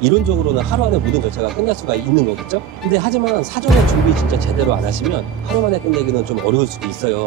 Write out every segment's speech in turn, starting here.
이론적으로는 하루 안에 모든 절차가 끝날 수가 있는 거겠죠? 근데 하지만 사전에 준비 진짜 제대로 안 하시면 하루 만에 끝내기는 좀 어려울 수도 있어요.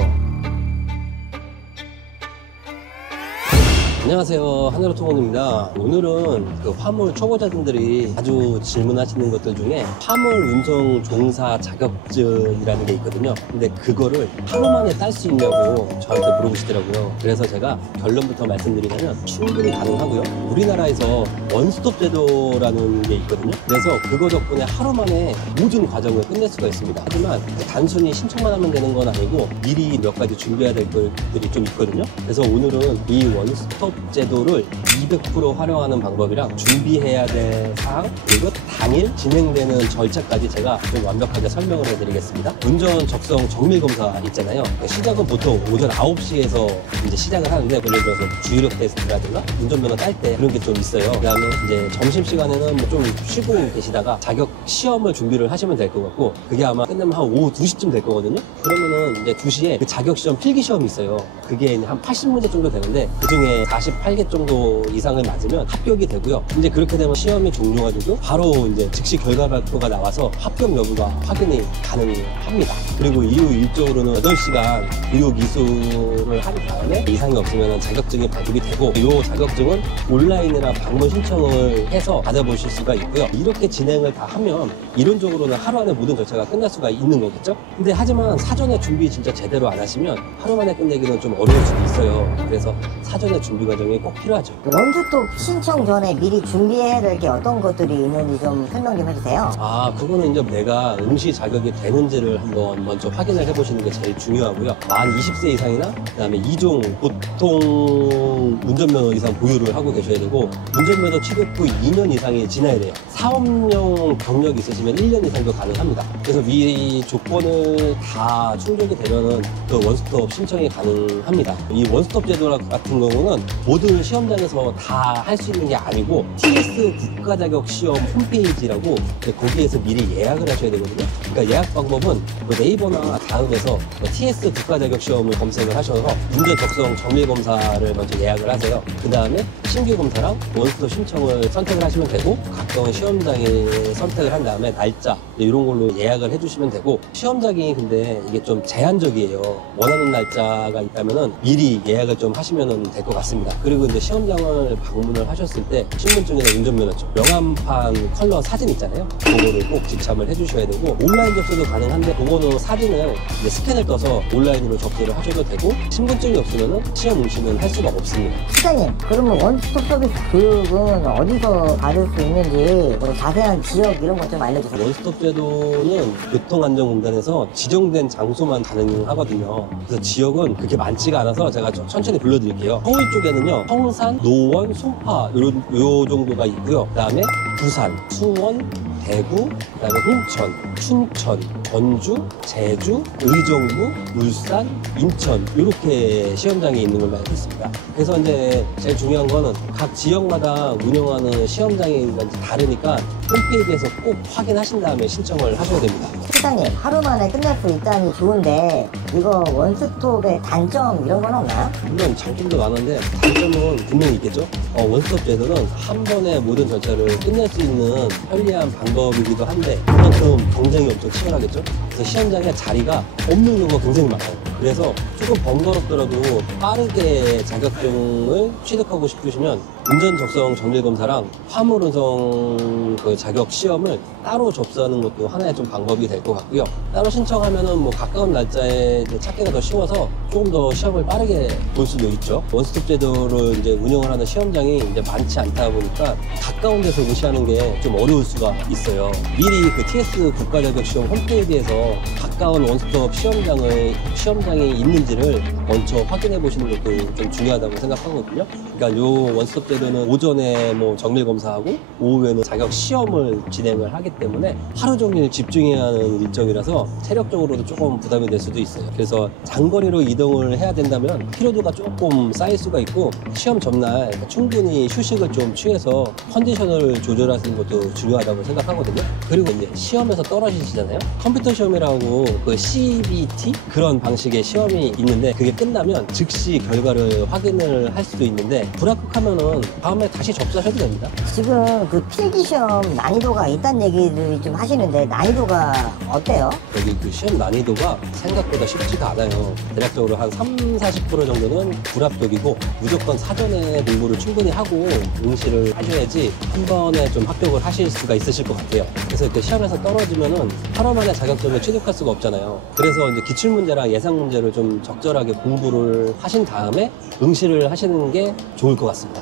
안녕하세요, 하늘로통원입니다. 오늘은 그 화물 초보자분들이 자주 질문하시는 것들 중에 화물 운송 종사 자격증이라는 게 있거든요. 근데 그거를 하루 만에 딸 수 있냐고 저한테 물어보시더라고요. 그래서 제가 결론부터 말씀드리자면 충분히 가능하고요. 우리나라에서 원스톱 제도라는 게 있거든요. 그래서 그거 덕분에 하루 만에 모든 과정을 끝낼 수가 있습니다. 하지만 단순히 신청만 하면 되는 건 아니고 미리 몇 가지 준비해야 될 것들이 좀 있거든요. 그래서 오늘은 이 원스톱 제도를 200% 활용하는 방법이랑 준비해야 될 사항, 그리고 당일 진행되는 절차까지 제가 좀 완벽하게 설명을 해드리겠습니다. 운전 적성 정밀 검사 있잖아요. 시작은 보통 오전 9시에서 이제 시작을 하는데, 예를 들어서 주의력 테스트라든가 운전면허 딸 때 그런 게 좀 있어요. 그 다음에 이제 점심시간에는 뭐 좀 쉬고 계시다가 자격 시험을 준비를 하시면 될 것 같고, 그게 아마 끝나면 한 오후 2시쯤 될 거거든요. 그러면은 이제 2시에 그 자격 시험 필기 시험이 있어요. 그게 한 80문제 정도 되는데 그 중에 48개 정도 이상을 맞으면 합격이 되고요. 이제 그렇게 되면 시험이 종료가 되고 바로 이제 즉시 결과 발표가 나와서 합격 여부가 확인이 가능합니다. 그리고 이후 일정으로는 8시간 교육 이수를 한 다음에 이상이 없으면 자격증이 발급이 되고, 이 자격증은 온라인이나 방문 신청을 해서 받아보실 수가 있고요. 이렇게 진행을 다 하면 이론적으로는 하루 안에 모든 절차가 끝날 수가 있는 거겠죠? 근데 하지만 사전에 준비 진짜 제대로 안 하시면 하루 만에 끝내기는 좀 어려울 수도 있어요. 그래서 사전에 준비 과정이 꼭 필요하죠. 원스톱 신청 전에 미리 준비해야 될 게 어떤 것들이 있는지 좀 설명 좀 해주세요. 그거는 이제 내가 응시 자격이 되는지를 한번 먼저 확인을 해보시는 게 제일 중요하고요. 만 20세 이상이나 그다음에 2종 보통 운전면허 이상 보유를 하고 계셔야 되고, 운전면허 취득 후 2년 이상이 지나야 돼요. 사업용 경력이 있으시면 1년 이상도 가능합니다. 그래서 위 조건을 다 충족이 되면은 그 원스톱 신청이 가능합니다. 이 원스톱 제도 같은 경우는 모든 시험장에서 다 할 수 있는 게 아니고 TS 국가자격 시험 홈페이지라고 거기에서 미리 예약을 하셔야 되거든요. 그러니까 예약 방법은 네이버나 다음에서 TS 국가자격 시험을 검색을 하셔서 운전 적성 정밀 검사를 먼저 예약을 하세요. 그 다음에 신규 검사랑 원스톱 신청을 선택을 하시면 되고, 가까운 시험장에 선택을 한 다음에 날짜 이런 걸로 예약을 해주시면 되고, 시험장이 근데 이게 좀 제한적이에요. 원하는 날짜가 있다면은 미리 예약을 좀 하시면 될 것 같습니다. 그리고 이제 시험장을 방문을 하셨을 때 신분증이나 운전면허증, 명함판 컬러 사진 있잖아요. 그거를 꼭 집참을 해주셔야 되고, 온라인 접수도 가능한데 그거는 사진을 이제 스캔을 떠서 온라인으로 접수를 하셔도 되고, 신분증이 없으면 시험 응시는 할 수가 없습니다. 시장님, 그러면 원스톱 서비스 교육은 어디서 받을 수 있는지 자세한 지역 이런 것 좀 알려주세요. 원스톱 제도는 교통안전공단에서 지정된 장소만 가능하거든요. 그래서 지역은 그렇게 많지가 않아서 제가 천천히 불러드릴게요. 서울 쪽에는요, 성산, 노원, 송파 요 정도가 있고요. 그 다음에 부산, 수원, 대구, 그다음에 홍천, 춘천, 전주, 제주, 의정부, 울산, 인천 이렇게 시험장이 있는 걸로 알고 있습니다. 그래서 이제 제일 중요한 거는 각 지역마다 운영하는 시험장이 다르니까 홈페이지에서 꼭 확인하신 다음에 신청을 하셔야 됩니다. 시장님, 하루 만에 끝낼 수 있다니 좋은데 이거 원스톱의 단점 이런 건 없나요? 물론 장점도 많은데 단점은 분명히 있겠죠. 원스톱 제도는 한 번에 모든 절차를 끝낼 수 있는 편리한 방법이기도 한데 그만큼 경쟁이 엄청 치열하겠죠. 그래서 시험장에 자리가 없는 경우가 굉장히 많아요. 그래서 조금 번거롭더라도 빠르게 자격증을 취득하고 싶으시면 운전 적성 정밀 검사랑 화물 운송 그 자격 시험을 따로 접수하는 것도 하나의 좀 방법이 될 것 같고요. 따로 신청하면은 뭐 가까운 날짜에 찾기가 더 쉬워서 조금 더 시험을 빠르게 볼 수도 있죠. 원스톱 제도를 이제 운영을 하는 시험장이 이제 많지 않다 보니까 가까운 데서 응시하는 게 좀 어려울 수가 있어요. 미리 그 TS 국가자격 시험 홈페이지에서 가까운 원스톱 시험장이 있는지를 먼저 확인해 보시는 것도 좀 중요하다고 생각하거든요. 그러니까 요 원스톱 제도는 오전에 뭐 정밀 검사하고 오후에는 자격 시험을 진행을 하기 때문에 하루 종일 집중해야 하는 일정이라서 체력적으로도 조금 부담이 될 수도 있어요. 그래서 장거리로 이동을 해야 된다면 피로도가 조금 쌓일 수가 있고, 시험 전날 충분히 휴식을 좀 취해서 컨디션을 조절하시는 것도 중요하다고 생각하거든요. 그리고 이제 시험에서 떨어지시잖아요. 컴퓨터 시험이라고 그 CBT 그런 방식의 이게 시험이 있는데 그게 끝나면 즉시 결과를 확인을 할 수도 있는데 불합격하면은 다음에 다시 접수하셔도 됩니다. 지금 그 필기시험 난이도가 있다는 얘기를 좀 하시는데 난이도가 어때요? 여기 그 시험 난이도가 생각보다 쉽지가 않아요. 대략적으로 한 30-40% 정도는 불합격이고 무조건 사전에 공부를 충분히 하고 응시를 하셔야지 한 번에 좀 합격을 하실 수가 있으실 것 같아요. 그래서 이렇게 시험에서 떨어지면은 하루 만에 자격증을 취득할 수가 없잖아요. 그래서 이제 기출문제랑 예상문제를 좀 적절하게 공부를 하신 다음에 응시를 하시는 게 좋을 것 같습니다.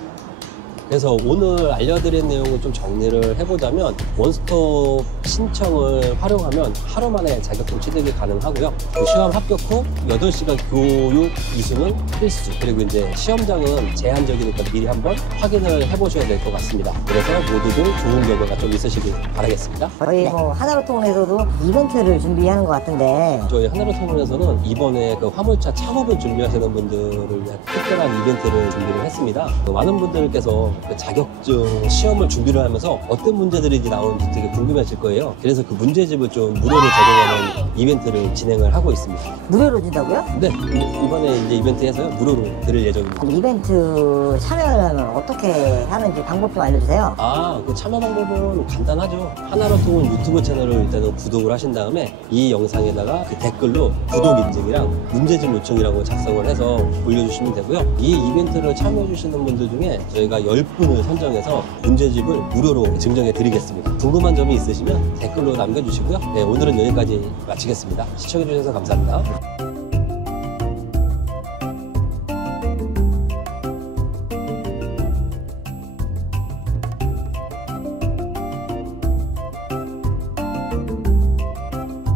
그래서 오늘 알려드린 내용을 좀 정리를 해보자면 원스톱 신청을 활용하면 하루 만에 자격증 취득이 가능하고요. 그 시험 합격 후 8시간 교육 이수는 필수. 그리고 이제 시험장은 제한적이니까 미리 한번 확인을 해보셔야 될 것 같습니다. 그래서 모두들 좋은 결과가 좀 있으시길 바라겠습니다. 저희 뭐 하나로통에서도 이벤트를 준비하는 것 같은데 저희 하나로통운에서는 이번에 그 화물차 창업을 준비하시는 분들을 위한 특별한 이벤트를 준비를 했습니다. 많은 분들께서 그 자격증 시험을 준비를 하면서 어떤 문제들이 나오는지 되게 궁금하실 거예요. 그래서 그 문제집을 좀 무료로 제공하는 이벤트를 진행을 하고 있습니다. 무료로 준다고요? 네, 이번에 이제 이벤트에서요 무료로 드릴 예정입니다. 이벤트 참여하려면 어떻게 하는지 방법 좀 알려주세요. 그 참여 방법은 간단하죠. 하나로통운 유튜브 채널을 일단은 구독을 하신 다음에 이 영상에다가 그 댓글로 구독 인증이랑 문제집 요청이라고 작성을 해서 올려주시면 되고요. 이 이벤트를 참여해주시는 분들 중에 저희가 10분을 선정해서 문제집을 무료로 증정해 드리겠습니다. 궁금한 점이 있으시면 댓글로 남겨주시고요. 네, 오늘은 여기까지 마치겠습니다. 시청해주셔서 감사합니다.